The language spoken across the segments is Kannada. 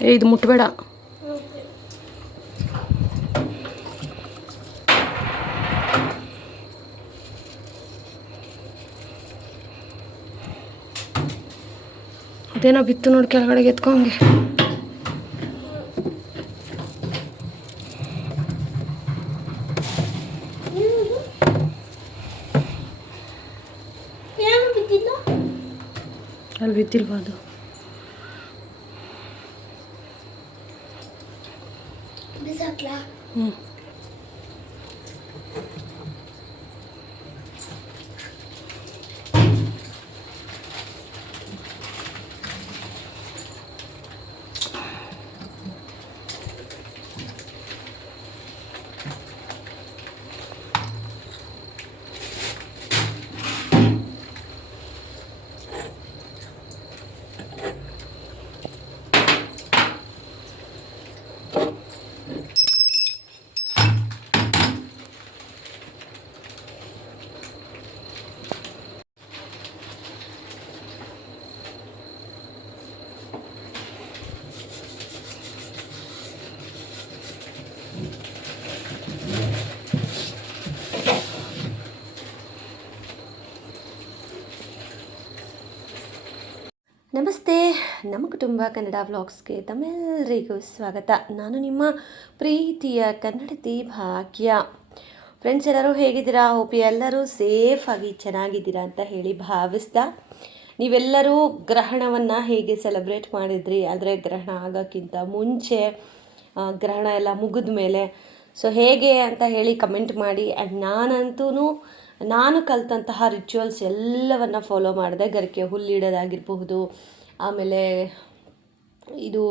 ಇದು ಮುಟ್ಬೇಡ. ಅದೇನೋ ಬಿತ್ತು ನೋಡಿ ಕೆಳಗಡೆಗೆ ಎತ್ಕೊಂಗೆ. ಅಲ್ಲಿ ಬಿದ್ದಿಲ್ವಾ ಅದು? ಹ್ಞೂ. ನಮಸ್ತೆ, ನಮ್ಮ ಕುಟುಂಬ ಕನ್ನಡ ವ್ಲಾಗ್ಸ್ಗೆ ತಮ್ಮೆಲ್ಲರಿಗೂ ಸ್ವಾಗತ. ನಾನು ನಿಮ್ಮ ಪ್ರೀತಿಯ ಕನ್ನಡತಿ ಭಾಗ್ಯ. ಫ್ರೆಂಡ್ಸ್, ಎಲ್ಲರೂ ಹೇಗಿದ್ದೀರಾ? ಹೋಪ್ ಎಲ್ಲರೂ ಸೇಫಾಗಿ ಚೆನ್ನಾಗಿದ್ದೀರಾ ಅಂತ ಹೇಳಿ ಭಾವಿಸ್ತಾ, ನೀವೆಲ್ಲರೂ ಗ್ರಹಣವನ್ನು ಹೇಗೆ ಸೆಲೆಬ್ರೇಟ್ ಮಾಡಿದ್ರಿ, ಅಂದರೆ ಗ್ರಹಣ ಆಗೋಕ್ಕಿಂತ ಮುಂಚೆ, ಗ್ರಹಣ ಎಲ್ಲ ಮುಗಿದ ಮೇಲೆ ಸೊ ಹೇಗೆ ಅಂತ ಹೇಳಿ ಕಮೆಂಟ್ ಮಾಡಿ. ಆ್ಯಂಡ್ ನಾನು ಕಲಿತಂತಹ ರಿಚುವಲ್ಸ್ ಎಲ್ಲವನ್ನು ಫಾಲೋ ಮಾಡಿದೆ. ಗರಿಕೆ ಹುಲ್ಲಿಡೋದಾಗಿರಬಹುದು, ಆಮೇಲೆ ಇದು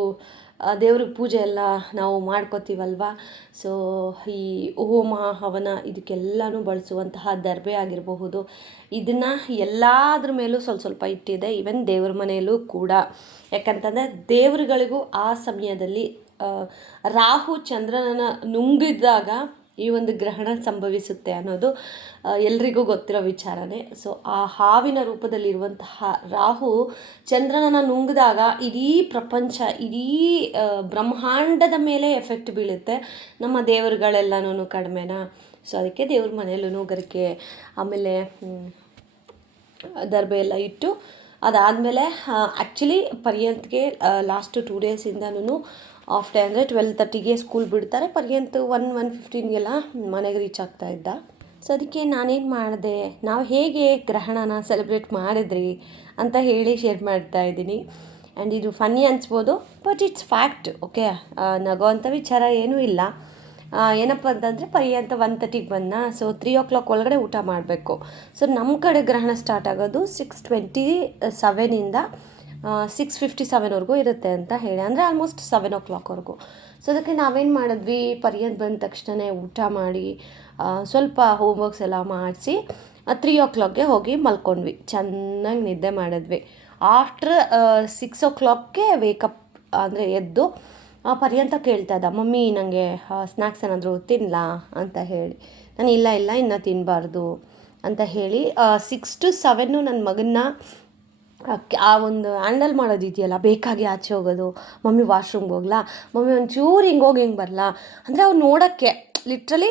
ದೇವ್ರಿಗೆ ಪೂಜೆ ಎಲ್ಲ ನಾವು ಮಾಡ್ಕೋತೀವಲ್ವ, ಸೊ ಈ ಹೋಮ ಹವನ ಇದಕ್ಕೆಲ್ಲನೂ ಬಳಸುವಂತಹ ದರ್ಬೆ ಆಗಿರಬಹುದು, ಇದನ್ನು ಎಲ್ಲದ್ರ ಮೇಲೂ ಸ್ವಲ್ಪ ಸ್ವಲ್ಪ ಇಟ್ಟಿದೆ. ಈವನ್ ದೇವ್ರ ಮನೆಯಲ್ಲೂ ಕೂಡ. ಯಾಕಂತಂದರೆ ದೇವರುಗಳಿಗೂ ಆ ಸಮಯದಲ್ಲಿ ರಾಹು ಚಂದ್ರನನ್ನು ನುಂಗಿದಾಗ ಈ ಒಂದು ಗ್ರಹಣ ಸಂಭವಿಸುತ್ತೆ ಅನ್ನೋದು ಎಲ್ರಿಗೂ ಗೊತ್ತಿರೋ ವಿಚಾರನೇ. ಸೊ ಆ ಹಾವಿನ ರೂಪದಲ್ಲಿರುವಂತಹ ರಾಹು ಚಂದ್ರನನ್ನು ನುಂಗಿದಾಗ ಇಡೀ ಪ್ರಪಂಚ, ಇಡೀ ಬ್ರಹ್ಮಾಂಡದ ಮೇಲೆ ಎಫೆಕ್ಟ್ ಬೀಳುತ್ತೆ. ನಮ್ಮ ದೇವರುಗಳೆಲ್ಲನೂ ಕಡಿಮೆನಾ? ಸೊ ಅದಕ್ಕೆ ದೇವ್ರ ಮನೆಯಲ್ಲೂ ಗರಿಕೆ, ಆಮೇಲೆ ದರ್ಬೆ ಎಲ್ಲ ಇಟ್ಟು ಅದಾದಮೇಲೆ ಆ್ಯಕ್ಚುಲಿ ಪರ್ಯಂತ್ಗೆ ಲಾಸ್ಟ್ 2 ಡೇಸಿಂದನೂ ಆಫ್ ಡೇ, ಅಂದರೆ 12:30ಗೆ ಸ್ಕೂಲ್ ಬಿಡ್ತಾರೆ. ಪರ್ಯಂತ್ 1:15ಗೆಲ್ಲ ಮನೆಗೆ ರೀಚ್ ಆಗ್ತಾ ಇದ್ದ. ಸೊ ಅದಕ್ಕೆ ನಾನೇನು ಮಾಡಿದೆ, ನಾವು ಹೇಗೆ ಗ್ರಹಣನ ಸೆಲೆಬ್ರೇಟ್ ಮಾಡಿದ್ರಿ ಅಂತ ಹೇಳಿ ಶೇರ್ ಮಾಡ್ತಾ ಇದ್ದೀನಿ. ಆ್ಯಂಡ್ ಇದು ಫನ್ನಿ ಅನಿಸ್ಬೋದು, ಬಟ್ ಇಟ್ಸ್ ಫ್ಯಾಕ್ಟ್. ಓಕೆ, ನಗೋ ಅಂಥ ವಿಚಾರ ಏನೂ ಇಲ್ಲ. ಏನಪ್ಪ ಅಂತಂದರೆ ಪರ್ಯಂತ 1:30ಗೆ ಬಂದ. ಸೊ 3 o'clock ಒಳಗಡೆ ಊಟ ಮಾಡಬೇಕು. ಸೊ ನಮ್ಮ ಕಡೆ ಗ್ರಹಣ ಸ್ಟಾರ್ಟ್ ಆಗೋದು 6:27ಇಂದ 6:57ವರೆಗೂ ಇರುತ್ತೆ ಅಂತ ಹೇಳಿ, ಅಂದರೆ ಆಲ್ಮೋಸ್ಟ್ 7 o'clockವರೆಗೂ. ಸೊ ಅದಕ್ಕೆ ನಾವೇನು ಮಾಡಿದ್ವಿ, ಪರ್ಯಂತ ಬಂದ ತಕ್ಷಣ ಊಟ ಮಾಡಿ ಸ್ವಲ್ಪ ಹೋಮ್ವರ್ಕ್ಸ್ ಎಲ್ಲ ಮಾಡಿಸಿ 3 o'clockಗೆ ಹೋಗಿ ಮಲ್ಕೊಂಡ್ವಿ. ಚೆನ್ನಾಗಿ ನಿದ್ದೆ ಮಾಡಿದ್ವಿ. ಆಫ್ಟರ್ 6 o'clockಗೆ ವೇಕಪ್, ಅಂದರೆ ಎದ್ದು ಪರ್ಯಂತ ಕೇಳ್ತಾ ಇದ್ದ, ಮಮ್ಮಿ ನನಗೆ ಸ್ನ್ಯಾಕ್ಸ್ ಏನಾದರೂ ತಿನ್ನಲಾ ಅಂತ ಹೇಳಿ. ನಾನು ಇಲ್ಲ ಇನ್ನೂ ತಿನ್ನಬಾರ್ದು ಅಂತ ಹೇಳಿ 6 to 7 ನನ್ನ ಮಗನ್ನ ಆ ಒಂದು ಹ್ಯಾಂಡಲ್ ಮಾಡೋದಿದೆಯಲ್ಲ, ಬೇಕಾಗಿ ಆಚೆ ಹೋಗೋದು, ಮಮ್ಮಿ ವಾಶ್ರೂಮ್ಗೆ ಹೋಗ್ಲಾ, ಮಮ್ಮಿ ಒಂಚೂರು ಹಿಂಗೋಗಿ ಹಿಂಗೆ ಬರಲಾ, ಅಂದರೆ ಅವ್ನು ನೋಡೋಕ್ಕೆ ಲಿಟ್ರಲಿ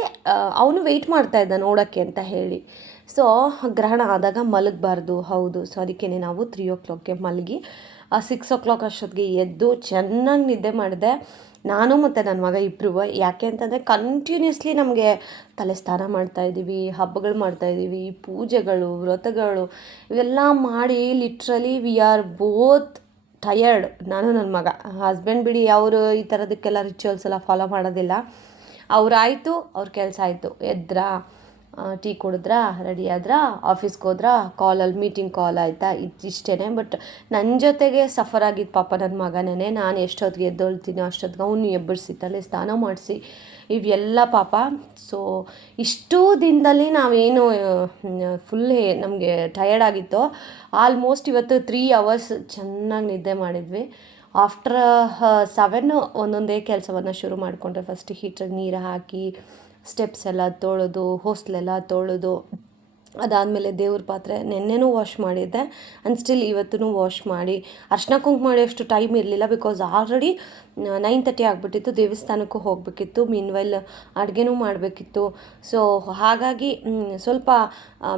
ಅವನು ವೆಯ್ಟ್ ಮಾಡ್ತಾಯಿದ್ದ ನೋಡೋಕ್ಕೆ ಅಂತ ಹೇಳಿ. ಸೊ ಗ್ರಹಣ ಆದಾಗ ಮಲಗಬಾರ್ದು, ಹೌದು. ಸೊ ಅದಕ್ಕೇ ನಾವು 3 o'clockಗೆ ಮಲಗಿ 6 o'clock ಅಷ್ಟೊತ್ತಿಗೆ ಎದ್ದು ಚೆನ್ನಾಗಿ ನಿದ್ದೆ ಮಾಡಿದೆ, ನಾನು ಮತ್ತು ನನ್ನ ಮಗ ಇಬ್ಬರು. ಯಾಕೆ ಅಂತಂದರೆ ಕಂಟಿನ್ಯೂಸ್ಲಿ ನಮಗೆ ತಲೆ ಸ್ನಾನ ಮಾಡ್ತಾಯಿದ್ದೀವಿ, ಹಬ್ಬಗಳು ಮಾಡ್ತಾಯಿದ್ದೀವಿ, ಪೂಜೆಗಳು, ವ್ರತಗಳು ಇವೆಲ್ಲ ಮಾಡಿ literally we are both tired. ನಾನು ನನ್ನ ಮಗ, ಹಸ್ಬೆಂಡ್ ಬಿಡಿ, ಅವರು ಈ ಥರದಕ್ಕೆಲ್ಲ ರಿಚುವಲ್ಸ್ ಎಲ್ಲ ಫಾಲೋ ಮಾಡೋದಿಲ್ಲ. ಅವರಾಯಿತು, ಅವ್ರ ಕೆಲಸ ಆಯಿತು, ಎದ್ರಾ, ಟೀ ಕುಡಿದ್ರಾ, ರೆಡಿ ಆದ್ರಾ, ಆಫೀಸ್ಗೆ ಹೋದ್ರಾ, ಕಾಲಲ್ಲಿ ಮೀಟಿಂಗ್ ಕಾಲ್ ಆಯಿತಾ, ಇಷ್ಟೇ. ಬಟ್ ನನ್ನ ಜೊತೆಗೆ ಸಫರ್ ಆಗಿದ್ದು ಪಾಪ ನನ್ನ ಮಗನೇ. ನಾನು ಎಷ್ಟೊತ್ತಿಗೆ ಎದ್ದೊಳ್ತೀನೋ ಅಷ್ಟೊತ್ತಿಗೆ ಅವನು ಎಬ್ಬರಿಸಿ ತಲೆ ಸ್ನಾನ ಮಾಡಿಸಿ ಇವೆಲ್ಲ ಪಾಪ. ಸೊ ಇಷ್ಟೂ ದಿನದಲ್ಲಿ ನಾವೇನು ಫುಲ್ ನಮಗೆ ಟಯರ್ಡ್ ಆಗಿತ್ತೋ, ಆಲ್ಮೋಸ್ಟ್ ಇವತ್ತು 3 hours ಚೆನ್ನಾಗಿ ನಿದ್ದೆ ಮಾಡಿದ್ವಿ. ಆಫ್ಟರ್ 7 ಒಂದೊಂದೇ ಕೆಲಸವನ್ನು ಶುರು ಮಾಡಿಕೊಂಡ್ರೆ, ಫಸ್ಟ್ ಹೀಟ್ರಿಗೆ ನೀರು ಹಾಕಿ ಸ್ಟೆಪ್ಸ್ ಎಲ್ಲ ತೊಳೆದು, ಹೊಸ್ಲೆಲ್ಲ ತೊಳೆದು, ಅದಾದಮೇಲೆ ದೇವ್ರ ಪಾತ್ರೆ ನೆನ್ನೆನೂ ವಾಶ್ ಮಾಡಿದ್ದೆ ಆ್ಯಂಡ್ ಸ್ಟಿಲ್ ಇವತ್ತೂ ವಾಶ್ ಮಾಡಿ ಅರ್ಶಿನ ಕುಂಕುಮ ಮಾಡೋಷ್ಟು ಟೈಮ್ ಇರಲಿಲ್ಲ ಬಿಕಾಸ್ ಆಲ್ರೆಡಿ 9:30 ಆಗಿಬಿಟ್ಟಿತ್ತು. ದೇವಸ್ಥಾನಕ್ಕೂ ಹೋಗಬೇಕಿತ್ತು, ಮೀನ್ವೈಲ್ ಅಡುಗೆನೂ ಮಾಡಬೇಕಿತ್ತು. ಸೊ ಹಾಗಾಗಿ ಸ್ವಲ್ಪ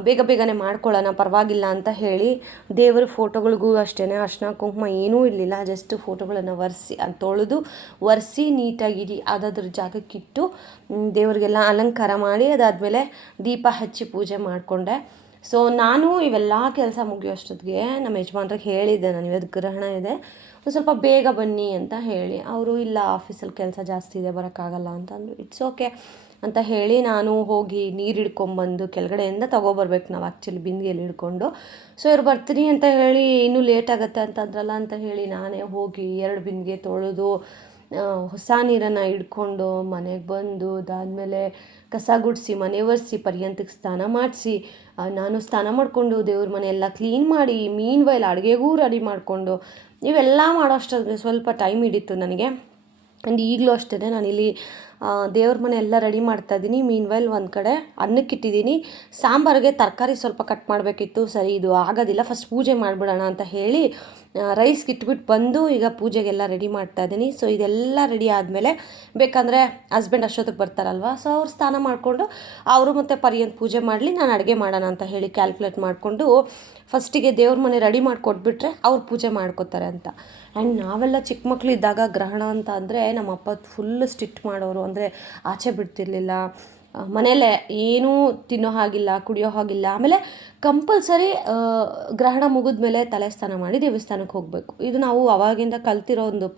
ಬೇಗ ಬೇಗನೆ ಮಾಡ್ಕೊಳ್ಳೋಣ ಪರವಾಗಿಲ್ಲ ಅಂತ ಹೇಳಿ ದೇವರ ಫೋಟೋಗಳಿಗೂ ಅಷ್ಟೇ ಅರ್ಶಿನ ಕುಂಕುಮ ಏನೂ ಇರಲಿಲ್ಲ. ಜಸ್ಟ್ ಫೋಟೋಗಳನ್ನು ತೊಳೆದು ಒರೆಸಿ ನೀಟಾಗಿ ಅದಾದ್ರ ಜಾಗಕ್ಕಿಟ್ಟು ದೇವರಿಗೆಲ್ಲ ಅಲಂಕಾರ ಮಾಡಿ ಅದಾದಮೇಲೆ ದೀಪ ಹಚ್ಚಿ ಪೂಜೆ ಮಾಡಿಕೊಂಡೆ. ಸೊ ನಾನು ಇವೆಲ್ಲ ಕೆಲಸ ಮುಗಿಯೋಷ್ಟೊತ್ತಿಗೆ ನಮ್ಮ ಯಜಮಾನ್ರಿಗೆ ಹೇಳಿದ್ದೆ, ನಾನು ಇವತ್ತು ಗ್ರಹಣ ಇದೆ, ಒಂದು ಸ್ವಲ್ಪ ಬೇಗ ಬನ್ನಿ ಅಂತ ಹೇಳಿ. ಅವರು ಇಲ್ಲ ಆಫೀಸಲ್ಲಿ ಕೆಲಸ ಜಾಸ್ತಿ ಇದೆ ಬರೋಕ್ಕಾಗಲ್ಲ ಅಂತಂದರು. ಇಟ್ಸ್ ಓಕೆ ಅಂತ ಹೇಳಿ ನಾನು ಹೋಗಿ ನೀರು ಹಿಡ್ಕೊಂಬಂದು ಕೆಳಗಡೆಯಿಂದ ತೊಗೊಬರ್ಬೇಕು ನಾವು ಆ್ಯಕ್ಚುಲಿ ಬಿಂದಿಗೆಯಲ್ಲಿ ಹಿಡ್ಕೊಂಡು. ಸೊ ಇವ್ರು ಬರ್ತೀನಿ ಅಂತ ಹೇಳಿ ಇನ್ನೂ ಲೇಟ್ ಆಗುತ್ತೆ ಅಂತಂದ್ರಲ್ಲ ಅಂತ ಹೇಳಿ ನಾನೇ ಹೋಗಿ 2 ಬಿಂದಿಗೆ ತೊಳೆದು ಹೊಸ ನೀರನ್ನು ಹಿಡ್ಕೊಂಡು ಮನೆಗೆ ಬಂದು ಅದಾದಮೇಲೆ ಕಸ ಗುಡಿಸಿ ಮನೆ ಒರೆಸಿ ಪರ್ಯಂತಕ್ಕೆ ಸ್ನಾನ ಮಾಡಿಸಿ ನಾನು ಸ್ನಾನ ಮಾಡಿಕೊಂಡು ದೇವ್ರ ಮನೆ ಎಲ್ಲ ಕ್ಲೀನ್ ಮಾಡಿ ಮೀನ್ವೈಲ್ ಅಡುಗೆಗೂ ರೆಡಿ ಮಾಡಿಕೊಂಡು ಇವೆಲ್ಲ ಮಾಡೋಷ್ಟೊತ್ತಿಗೆ ಸ್ವಲ್ಪ ಟೈಮ್ ಹಿಡಿತು ನನಗೆ. ಆ್ಯಂಡ್ ಈಗಲೂ ಅಷ್ಟೇ ನಾನಿಲ್ಲಿ ದೇವ್ರ ಮನೆ ಎಲ್ಲ ರೆಡಿ ಮಾಡ್ತಾಯಿದ್ದೀನಿ. ಮೀನ್ವೈಲ್ ಒಂದು ಕಡೆ ಅನ್ನಕ್ಕಿಟ್ಟಿದ್ದೀನಿ. ಸಾಂಬಾರಿಗೆ ತರಕಾರಿ ಸ್ವಲ್ಪ ಕಟ್ ಮಾಡಬೇಕಿತ್ತು. ಸರಿ ಇದು ಆಗೋದಿಲ್ಲ, ಫಸ್ಟ್ ಪೂಜೆ ಮಾಡಿಬಿಡೋಣ ಅಂತ ಹೇಳಿ ರೈಸ್ಗೆ ಇಟ್ಬಿಟ್ಟು ಬಂದು ಈಗ ಪೂಜೆಗೆಲ್ಲ ರೆಡಿ ಮಾಡ್ತಾಯಿದ್ದೀನಿ. ಸೊ ಇದೆಲ್ಲ ರೆಡಿ ಆದಮೇಲೆ ಬೇಕಂದರೆ ಹಸ್ಬೆಂಡ್ ಅಷ್ಟೊತ್ತಿಗೆ ಬರ್ತಾರಲ್ವ, ಸೊ ಅವ್ರು ಸ್ನಾನ ಮಾಡಿಕೊಂಡು ಅವರು ಮತ್ತು ಪರ್ಯಂತ್ ಪೂಜೆ ಮಾಡಲಿ, ನಾನು ಅಡುಗೆ ಮಾಡೋಣ ಅಂತ ಹೇಳಿ ಕ್ಯಾಲ್ಕುಲೇಟ್ ಮಾಡಿಕೊಂಡು ಫಸ್ಟಿಗೆ ದೇವ್ರ ಮನೆ ರೆಡಿ ಮಾಡಿಕೊಟ್ಬಿಟ್ರೆ ಅವ್ರು ಪೂಜೆ ಮಾಡ್ಕೋತಾರೆ ಅಂತ. ಆ್ಯಂಡ್ ನಾವೆಲ್ಲ ಚಿಕ್ಕ ಮಕ್ಕಳಿದ್ದಾಗ ಗ್ರಹಣ ಅಂತ ಅಂದರೆ ನಮ್ಮ ಅಪ್ಪ ಫುಲ್ ಸ್ಟ್ರಿಕ್ಟ್ ಮಾಡೋರು. ಅಂದರೆ ಆಚೆ ಬಿಡ್ತಿರ್ಲಿಲ್ಲ, ಮನೆಯಲ್ಲೇ ಏನೂ ತಿನ್ನೋ ಹಾಗಿಲ್ಲ, ಕುಡಿಯೋ ಹಾಗಿಲ್ಲ. ಆಮೇಲೆ ಕಂಪಲ್ಸರಿ ಗ್ರಹಣ ಮುಗಿದ ಮೇಲೆ ತಲೆ ಸ್ನಾನ ಮಾಡಿ ದೇವಸ್ಥಾನಕ್ಕೆ ಹೋಗಬೇಕು. ಇದು ನಾವು ಅವಾಗಿಂದ ಕಲ್ತಿರೋ ಒಂದು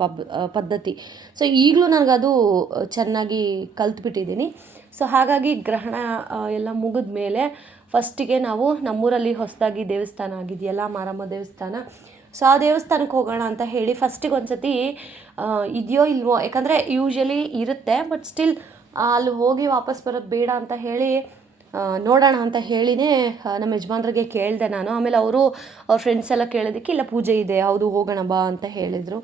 ಪದ್ಧತಿ. ಸೊ ಈಗಲೂ ನನಗದು ಚೆನ್ನಾಗಿ ಕಲ್ತ್ಬಿಟ್ಟಿದ್ದೀನಿ. ಸೊ ಹಾಗಾಗಿ ಗ್ರಹಣ ಎಲ್ಲ ಮುಗಿದ ಮೇಲೆ ಫಸ್ಟಿಗೆ ನಾವು ನಮ್ಮೂರಲ್ಲಿ ಹೊಸದಾಗಿ ದೇವಸ್ಥಾನ ಆಗಿದೆಯಲ್ಲ, ಮಾರಮ್ಮ ದೇವಸ್ಥಾನ, ಸೊ ಆ ದೇವಸ್ಥಾನಕ್ಕೆ ಹೋಗೋಣ ಅಂತ ಹೇಳಿ ಫಸ್ಟಿಗೆ ಒಂದು ಸತಿ ಇದೆಯೋ ಇಲ್ವೋ, ಯಾಕಂದರೆ ಯೂಶ್ವಲಿ ಇರುತ್ತೆ, ಬಟ್ ಸ್ಟಿಲ್ ಅಲ್ಲಿ ಹೋಗಿ ವಾಪಸ್ ಬರೋದು ಬೇಡ ಅಂತ ಹೇಳಿ ನೋಡೋಣ ಅಂತ ಹೇಳಿನೇ ನಮ್ಮ ಯಜಮಾನ್ರಿಗೆ ಕೇಳಿದೆ ನಾನು. ಆಮೇಲೆ ಅವರು ಅವ್ರ ಫ್ರೆಂಡ್ಸ್ ಎಲ್ಲ ಕೇಳೋದಕ್ಕೆ ಇಲ್ಲ ಪೂಜೆ ಇದೆ, ಹೌದು ಹೋಗೋಣ ಬಾ ಅಂತ ಹೇಳಿದರು.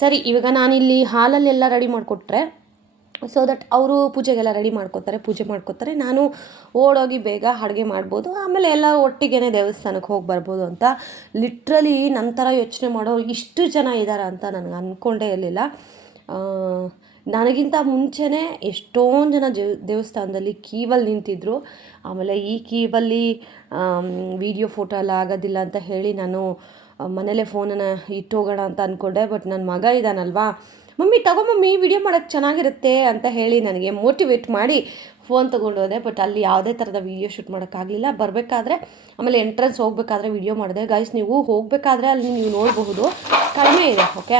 ಸರಿ ಇವಾಗ ನಾನಿಲ್ಲಿ ಹಾಲಲ್ಲೆಲ್ಲ ರೆಡಿ ಮಾಡಿಕೊಟ್ರೆ ಸೊ ದಟ್ ಅವರು ಪೂಜೆಗೆಲ್ಲ ರೆಡಿ ಪೂಜೆ ಮಾಡ್ಕೋತಾರೆ, ನಾನು ಓಡೋಗಿ ಬೇಗ ಅಡುಗೆ ಮಾಡ್ಬೋದು, ಆಮೇಲೆ ಎಲ್ಲ ಒಟ್ಟಿಗೆ ದೇವಸ್ಥಾನಕ್ಕೆ ಹೋಗಿ ಬರ್ಬೋದು ಅಂತ. ಲಿಟ್ರಲಿ ನಂತರ ಯೋಚನೆ ಮಾಡೋರು ಇಷ್ಟು ಜನ ಇದ್ದಾರೆ ಅಂತ ನನಗೆ ಅಂದ್ಕೊಂಡೇ ಇರಲಿಲ್ಲ. ನನಗಿಂತ ಮುಂಚೆನೇ ಎಷ್ಟೊಂದು ಜನ ದೇವಸ್ಥಾನದಲ್ಲಿ ಕ್ಯೂವಲ್ಲಿ ನಿಂತಿದ್ದರು. ಆಮೇಲೆ ಈ ಕ್ಯೂವಲ್ಲಿ ವೀಡಿಯೋ ಫೋಟೋ ಎಲ್ಲ ಆಗೋದಿಲ್ಲ ಅಂತ ಹೇಳಿ ನಾನು ಮನೇಲೇ ಫೋನನ್ನು ಇಟ್ಟೋಗೋಣ ಅಂತ ಅಂದ್ಕೊಂಡೆ. ಬಟ್ ನನ್ನ ಮಗ ಇದ್ದಾನಲ್ವಾ, ಮಮ್ಮಿ ಮಮ್ಮಿ ವಿಡಿಯೋ ಮಾಡೋಕ್ಕೆ ಚೆನ್ನಾಗಿರುತ್ತೆ ಅಂತ ಹೇಳಿ ನನಗೆ ಮೋಟಿವೇಟ್ ಮಾಡಿ ಫೋನ್ ತೊಗೊಂಡೋದೆ. ಬಟ್ ಅಲ್ಲಿ ಯಾವುದೇ ಥರದ ವೀಡಿಯೋ ಶೂಟ್ ಮಾಡೋಕ್ಕಾಗಲಿಲ್ಲ. ಬರಬೇಕಾದ್ರೆ ಆಮೇಲೆ ಎಂಟ್ರೆನ್ಸ್ ಹೋಗಬೇಕಾದ್ರೆ ವೀಡಿಯೋ ಮಾಡಿದೆ. ಗೈಸ್ ನೀವು ಹೋಗಬೇಕಾದ್ರೆ ಅಲ್ಲಿ ನೀವು ನೋಡಬಹುದು ಕಡಿಮೆ ಇದೆ, ಓಕೆ.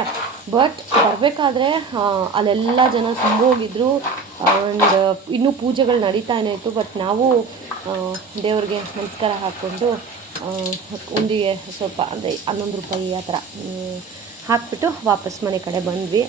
ಬಟ್ ಬರಬೇಕಾದ್ರೆ ಅಲ್ಲೆಲ್ಲ ಜನ ತುಂಬ ಹೋಗಿದ್ರು. ಆ್ಯಂಡ್ ಇನ್ನೂ ಪೂಜೆಗಳು ನಡೀತಾನೆ ಇತ್ತು. ಬಟ್ ನಾವು ದೇವ್ರಿಗೆ ನಮಸ್ಕಾರ ಹಾಕ್ಕೊಂಡು ಉಂಡಿಗೆ ಸ್ವಲ್ಪ ಅಂದರೆ 11 ರೂಪಾಯಿ ಆ ಥರ ಹಾಕ್ಬಿಟ್ಟು ವಾಪಸ್ ಮನೆ ಕಡೆ ಬಂದ್ವಿ.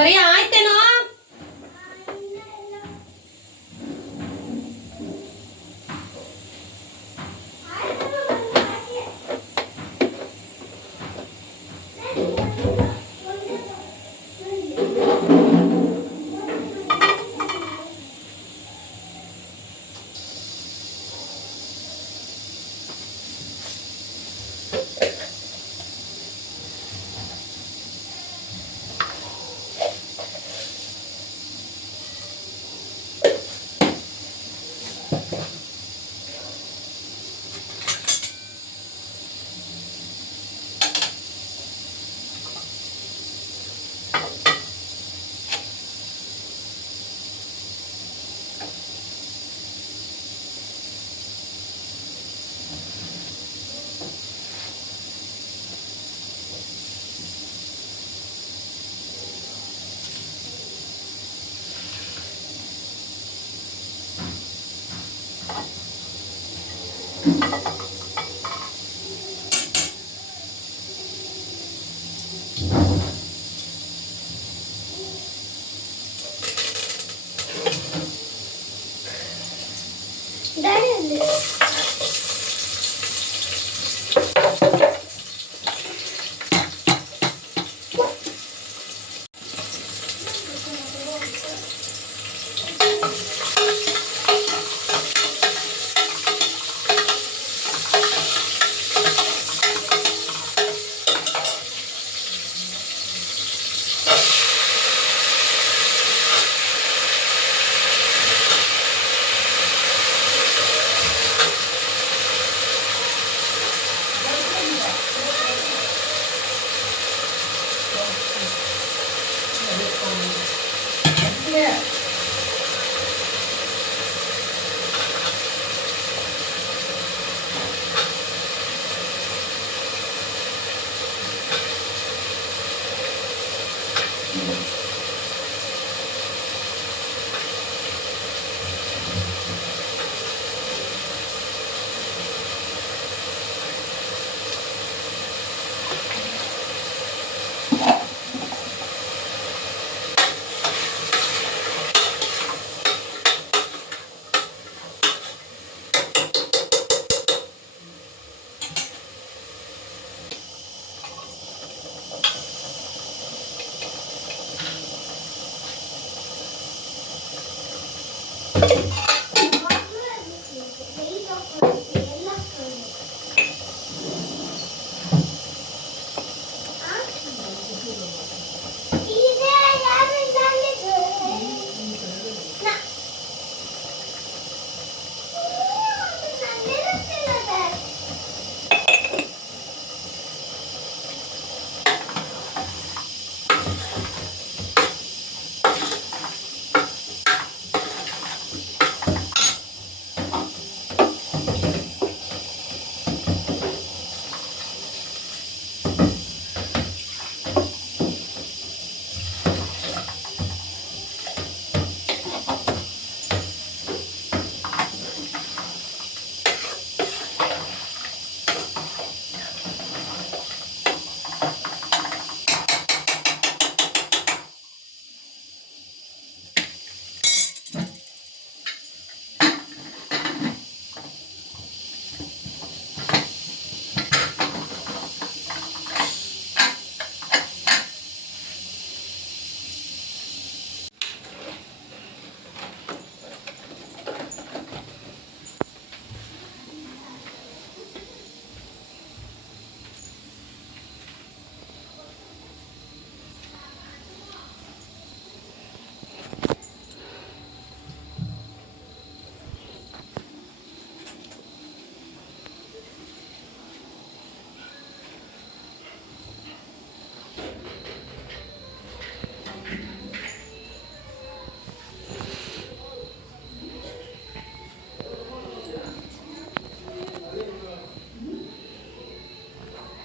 ಪರಿ ಆಯ್ತೇನೋ.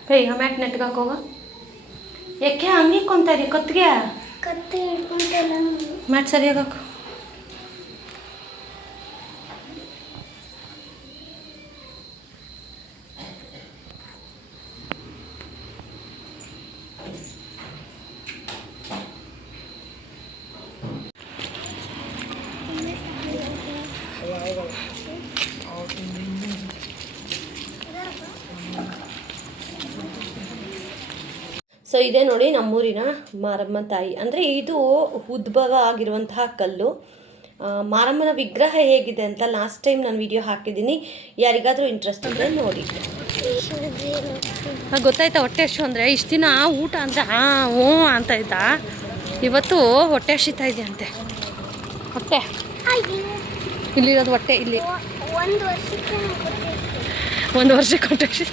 ಹೇಯ್ ಮ್ಯಾಟ್ ನೆಟ್ಗಾಕ್ ಹೋಗ. ಯಾಕೆ ಹಂಗೆ ಕೊಂತಾರೆ ಕತ್ತಿಗೆ ಕತ್ತಿ ಹಿಡ್ಕೊಂತಲ್ಲ ಮ್ಯಾಟ್ ಸರಿಯಾಗಿ ಹಾಕು. ಸೊ ಇದೇ ನೋಡಿ ನಮ್ಮೂರಿನ ಮಾರಮ್ಮ ತಾಯಿ, ಅಂದರೆ ಇದು ಉದ್ಭವ ಆಗಿರುವಂತಹ ಕಲ್ಲು. ಮಾರಮ್ಮನ ವಿಗ್ರಹ ಹೇಗಿದೆ ಅಂತ ಲಾಸ್ಟ್ ಟೈಮ್ ನಾನು ವಿಡಿಯೋ ಹಾಕಿದ್ದೀನಿ, ಯಾರಿಗಾದರೂ ಇಂಟ್ರೆಸ್ಟ್ ಇದ್ದರೆ ನೋಡಿ. ಗೊತ್ತಾಯ್ತಾ ಹೊಟ್ಟೆ ಹಸು ಅಂದರೆ? ಇಷ್ಟು ದಿನ ಊಟ ಅಂದರೆ ಹ್ಞೂ ಅಂತ ಇದ್ದ, ಇವತ್ತು ಹೊಟ್ಟೆ ಹಸಿತಾ ಇದೆಯಂತೆ. ಹೊಟ್ಟೆ ಇಲ್ಲಿರೋದು ಹೊಟ್ಟೆ ಇಲ್ಲಿ ಒಂದು ವರ್ಷಕ್ಕೆ ಹೊಟ್ಟೆ ಹಸಿ.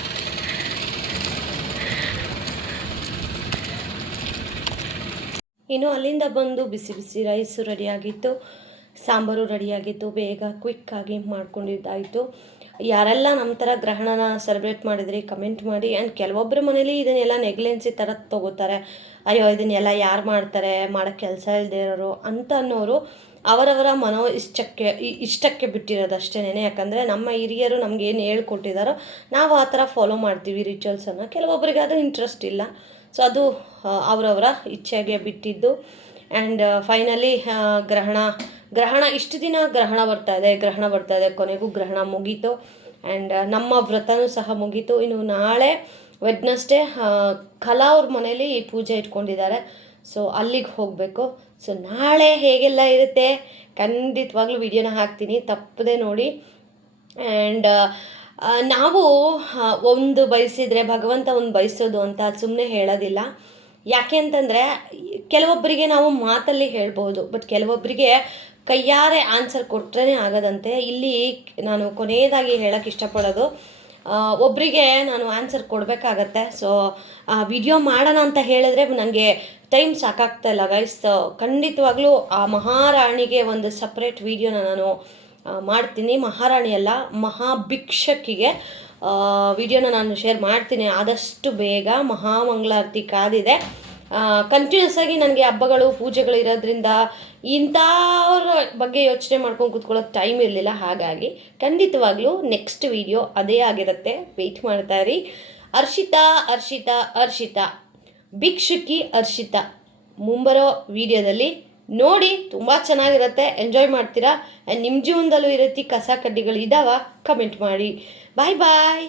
ಇನ್ನು ಅಲ್ಲಿಂದ ಬಂದು ಬಿಸಿ ಬಿಸಿ ರೈಸು ರೆಡಿಯಾಗಿತ್ತು, ಸಾಂಬಾರು ರೆಡಿಯಾಗಿತ್ತು, ಬೇಗ ಕ್ವಿಕ್ಕಾಗಿ ಮಾಡ್ಕೊಂಡಿದ್ದಾಯಿತು. ಯಾರೆಲ್ಲ ನಮ್ಮ ಥರ ಗ್ರಹಣನ ಸೆಲೆಬ್ರೇಟ್ ಮಾಡಿದ್ರಿ ಕಮೆಂಟ್ ಮಾಡಿ. ಆ್ಯಂಡ್ ಕೆಲವೊಬ್ಬರ ಮನೇಲಿ ಇದನ್ನೆಲ್ಲ ನೆಗ್ಲೆನ್ಸಿ ಥರ ತೊಗೋತಾರೆ, ಅಯ್ಯೋ ಇದನ್ನೆಲ್ಲ ಯಾರು ಮಾಡ್ತಾರೆ, ಮಾಡೋಕ್ಕೆ ಕೆಲಸ ಇಲ್ಲದೆ ಇರೋರು ಅಂತ ಅನ್ನೋರು ಅವರವರ ಇಷ್ಟಕ್ಕೆ ಬಿಟ್ಟಿರೋದು ಅಷ್ಟೇನೆ. ಯಾಕಂದರೆ ನಮ್ಮ ಹಿರಿಯರು ನಮಗೇನು ಹೇಳ್ಕೊಟ್ಟಿದ್ದಾರೋ ನಾವು ಆ ಥರ ಫಾಲೋ ಮಾಡ್ತೀವಿ ರಿಚುವಲ್ಸನ್ನು. ಕೆಲವೊಬ್ಬರಿಗೆ ಅದು ಇಂಟ್ರೆಸ್ಟ್ ಇಲ್ಲ, ಸೊ ಅದು ಅವರವರ ಇಚ್ಛೆಗೆ ಬಿಟ್ಟಿದ್ದು. ಆ್ಯಂಡ್ ಫೈನಲಿ ಗ್ರಹಣ ಇಷ್ಟು ದಿನ ಗ್ರಹಣ ಬರ್ತಾ ಇದೆ, ಕೊನೆಗೂ ಗ್ರಹಣ ಮುಗೀತು. ಆ್ಯಂಡ್ ನಮ್ಮ ವ್ರತನೂ ಸಹ ಮುಗೀತು. ಇನ್ನು ನಾಳೆ ವೆಡ್ನಸ್ಡೇ ಕಲಾ ಅವ್ರ ಮನೇಲಿ ಪೂಜೆ ಇಟ್ಕೊಂಡಿದ್ದಾರೆ, ಸೊ ಅಲ್ಲಿಗೆ ಹೋಗಬೇಕು. ಸೊ ನಾಳೆ ಹೇಗೆಲ್ಲ ಇರುತ್ತೆ ಖಂಡಿತವಾಗ್ಲೂ ವಿಡಿಯೋನ ಹಾಕ್ತೀನಿ, ತಪ್ಪದೆ ನೋಡಿ. ಆ್ಯಂಡ್ ನಾವು ಒಂದು ಬಯಸಿದರೆ ಭಗವಂತ ಒಂದು ಬಯಸೋದು ಅಂತ ಸುಮ್ಮನೆ ಹೇಳೋದಿಲ್ಲ. ಯಾಕೆ ಅಂತಂದರೆ ಕೆಲವೊಬ್ಬರಿಗೆ ನಾವು ಮಾತಲ್ಲಿ ಹೇಳ್ಬೋದು, ಬಟ್ ಕೆಲವೊಬ್ಬರಿಗೆ ಕೈಯಾರೆ ಆನ್ಸರ್ ಕೊಟ್ಟರೆ ಆಗೋದಂತೆ. ಇಲ್ಲಿ ನಾನು ಕೊನೆಯದಾಗಿ ಹೇಳೋಕ್ಕೆ ಇಷ್ಟಪಡೋದು, ಒಬ್ಬರಿಗೆ ನಾನು ಆನ್ಸರ್ ಕೊಡಬೇಕಾಗತ್ತೆ. ಸೊ ವಿಡಿಯೋ ಮಾಡೋಣ ಅಂತ ಹೇಳಿದ್ರೆ ನನಗೆ ಟೈಮ್ ಸಾಕಾಗ್ತಾಯಿಲ್ಲ ಗೈಸ್. ಖಂಡಿತವಾಗ್ಲೂ ಆ ಮಹಾರಾಣಿಗೆ ಒಂದು ಸಪ್ರೇಟ್ ವಿಡಿಯೋನ ನಾನು ಮಾಡ್ತೀನಿ. ಮಹಾರಾಣಿ ಅಲ್ಲ, ಮಹಾಭಿಕ್ಷಕಿಗೆ ವಿಡಿಯೋನ ನಾನು ಶೇರ್ ಮಾಡ್ತೀನಿ ಆದಷ್ಟು ಬೇಗ. ಮಹಾಮಂಗಳಾರತಿ ಕಾದಿದೆ. ಕಂಟಿನ್ಯೂಸ್ ಆಗಿ ನನಗೆ ಹಬ್ಬಗಳು ಪೂಜೆಗಳು ಇರೋದ್ರಿಂದ ಇಂಥವ್ರ ಬಗ್ಗೆ ಯೋಚನೆ ಮಾಡ್ಕೊಂಡು ಕೂತ್ಕೊಳ್ಳೋಕೆ ಟೈಮ್ ಇರಲಿಲ್ಲ. ಹಾಗಾಗಿ ಖಂಡಿತವಾಗ್ಲೂ ನೆಕ್ಸ್ಟ್ ವಿಡಿಯೋ ಅದೇ ಆಗಿರುತ್ತೆ, ವೆಯ್ಟ್ ಮಾಡ್ತಾ ಇರಿ. ಅರ್ಷಿತಾ ಭಿಕ್ಷುಕಿ ಅರ್ಷಿತಾ ಮುಂಬರೋ ವಿಡಿಯೋದಲ್ಲಿ ನೋಡಿ, ತುಂಬ ಚೆನ್ನಾಗಿರುತ್ತೆ, ಎಂಜಾಯ್ ಮಾಡ್ತೀರಾ. ನಿಮ್ಮ ಜೀವನದಲ್ಲೂ ಈ ರೀತಿ ಕಸ ಕಡ್ಡಿಗಳು ಇದ್ದಾವ ಕಮೆಂಟ್ ಮಾಡಿ. ಬಾಯ್ ಬಾಯ್.